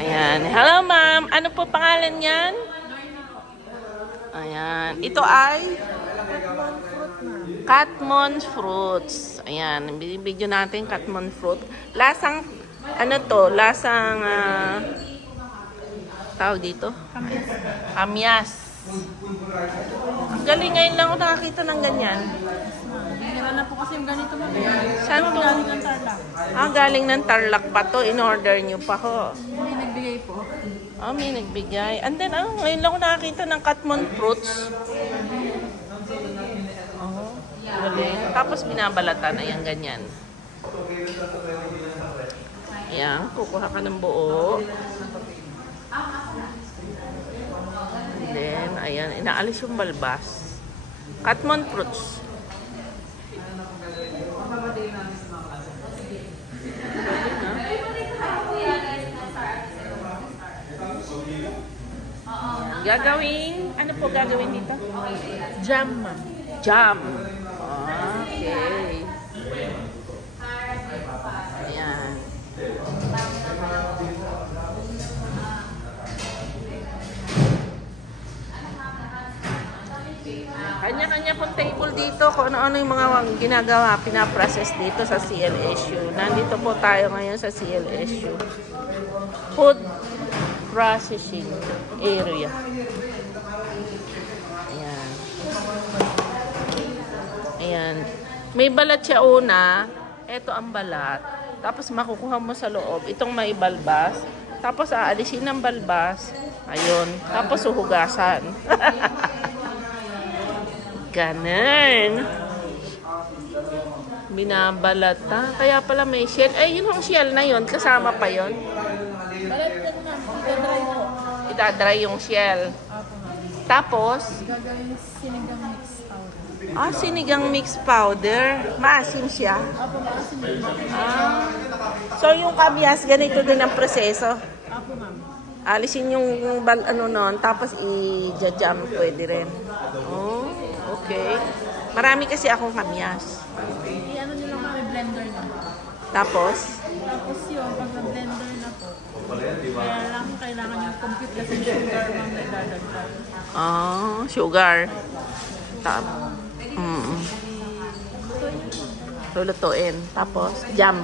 Ayan. Hello, ma'am. Ano po pangalan niyan? Ayan. Ito ay Katmon fruits. Ayan. Binibidyo natin Katmon fruit. Lasang, ano to? Lasang, tawag dito? Kamyas. Ang galing, ngayon lang ako nakakita ng ganyan. Wala na po kasi yung ganito mo. Saan to? Galing ng Tarlac. Galing ng Tarlac pa to. In-order nyo pa ho. Hindi nagbigay po. May nagbigay. And then, ngayon lang ako nakakita ng Katmon fruits. Galing. Tapos binabalatan. Ayan, ganyan. Ayan, kukuha ka ng buo. And then, ayan, inaalis yung balbas. Katmon fruits. Gagawin, ano po gagawin dito? Jam, ma'am. Jam. Okay. Ayan. Kanya-kanya pong table dito kung ano-ano yung mga ginagawa, pinaprocess dito sa CLSU. Nandito po tayo ngayon sa CLSU. Food processing area. Ayan. Ayan. May balat siya una. Ito ang balat. Tapos makukuha mo sa loob. Itong may balbas. Tapos aalisin ng balbas. Ayun. Tapos uhugasan. Ganun. Binabalat ha. Kaya pala may shell. Yun ang shell na yun. Kasama pa yun. Balat yan, ma'am. Idadry po. Idadry yung shell. Tapos? Gagawin sinigang mix powder. Sinigang mix powder. Maasim siya. Apo, maasim din. So yung kamyas, ganito din ang proseso. Apo, ma'am. Alisin yung ano nun, tapos i-jam pwede rin. Okay. Marami kasi akong kamyas. I-ano nyo lang kami, blender na. Tapos Yun, pag na-blender na po, kaya lang kailangan yung compute kasi sugar ma'am na idadagdag. Sugar. Lulutuin. Tapos jam.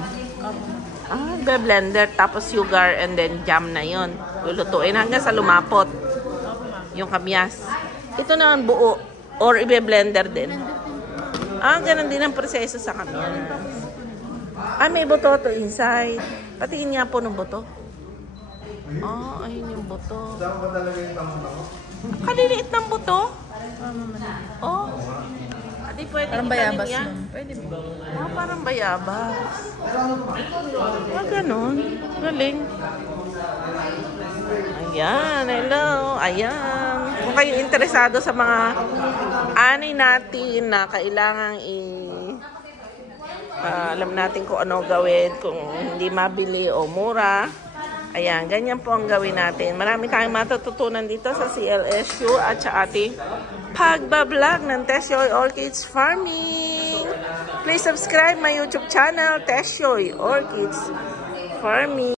Blender, tapos sugar, and then jam na yon. Lulutuin hanggang sa lumapot yung kamyas. Ito na ang buo. Or ibe-blender din. Ganun din ang proseso sa kamyas. May buto to inside. Patingin nga po ng buto. Ayun yung buto. Kaliliit ng buto. Adi, pwede parang bayabas yan. Pwede ba? Parang bayabas. Ganun. Galing. Ayan, hello. Ayan. Kung kayo interesado sa mga ani natin na kailangang alam natin kung ano gawin, kung hindi mabili o mura. Ayan, ganyan po ang gawin natin. Marami tayong matututunan dito sa CLSU at sa ating pagbablog ng Tesyoy Orchids Farming. Please subscribe my YouTube channel, Tesyoy Orchids Farming.